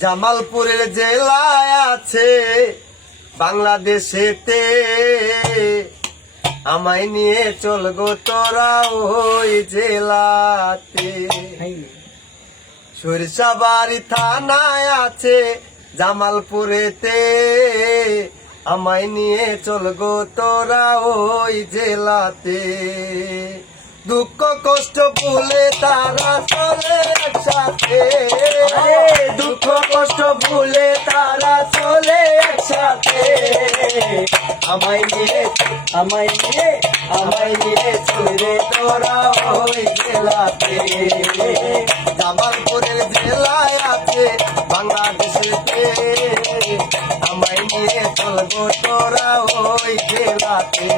জামালপুরের জেলায় আছে বাংলাদেশেতে, আমায় নিয়ে চলগো তোরা ওই জেলাতে। সরিষাবাড়ি থানায় আছে জামালপুরেতে, আমায় নিয়ে চলগো তোরা ওই জেলাতে। দুঃখ কষ্ট ভুলে তারা চলে একসাথে, দুঃখ কষ্ট ভুলে তারা চলে একসাথে। আমায় নিয়ে চলে তোরা ওই জেলাতে। জামালপুরের জেলায় আছে বাংলাদেশেতে, আমায় নিয়ে চলবো তোরা ওই জেলাতে।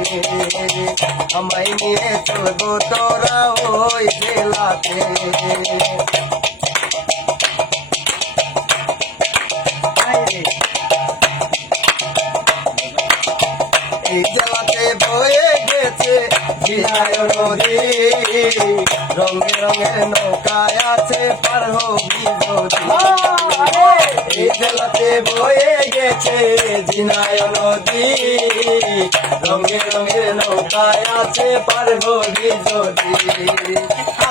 আমায় নিয়ে চলবো তোরা ওই জেলাতে। এই জেলাতে বয়ে গেছে ঝিনাই নদী, রঙে রঙের নৌকায় আছে পার হবি যদি। এই জেলাতে বয়ে গেছে ঝিনাই নদী, রঙে রঙের নৌকায় আছে পার হবি যদি।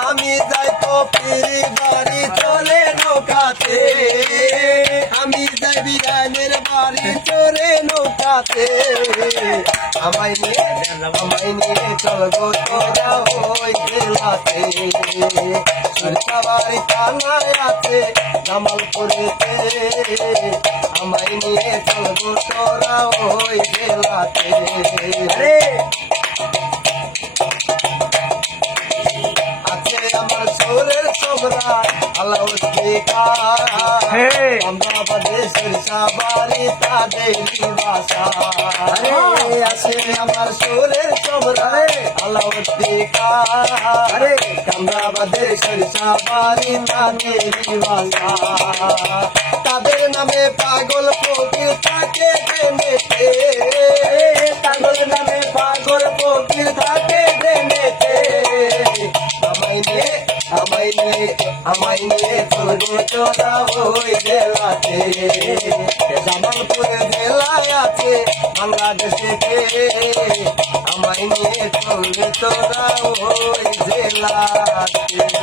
আমি যাই পীর বাড়ি চলে নৌকাতে, আমি যাই বিরানের বাড়ি চলে নৌকাতে। আমায় নিয়ে চলবো তোরা ওই জেলাতে। সরিষাবাড়ি থানায় আছে জামালপুরেতে, আমায় নিয়ে চলবো তোরা ওই জেলাতে। আছে আমার সুরের সম্রাট আলাউদ্দিন খান, আমরাবাদে সরিষাবাড়ি তাদেরই বাসা। আছে আমার সুরের সম্রাট আলাউদ্দিন খান, আমরাবাদে সরিষাবাড়ি তাদেরই বাসা। তাদের নামে পাগল ফকির থাকে জেনেতে, তাদের নামে পাগল ফকির থাকে জেনেতে। আমায় নিয়ে চলবো তোরা ওই জেলাতে। জামালপুরের জেলায় আছে বাংলাদেশেতে, আমায় নিয়ে চলবে তোরা ওই জেলাতে।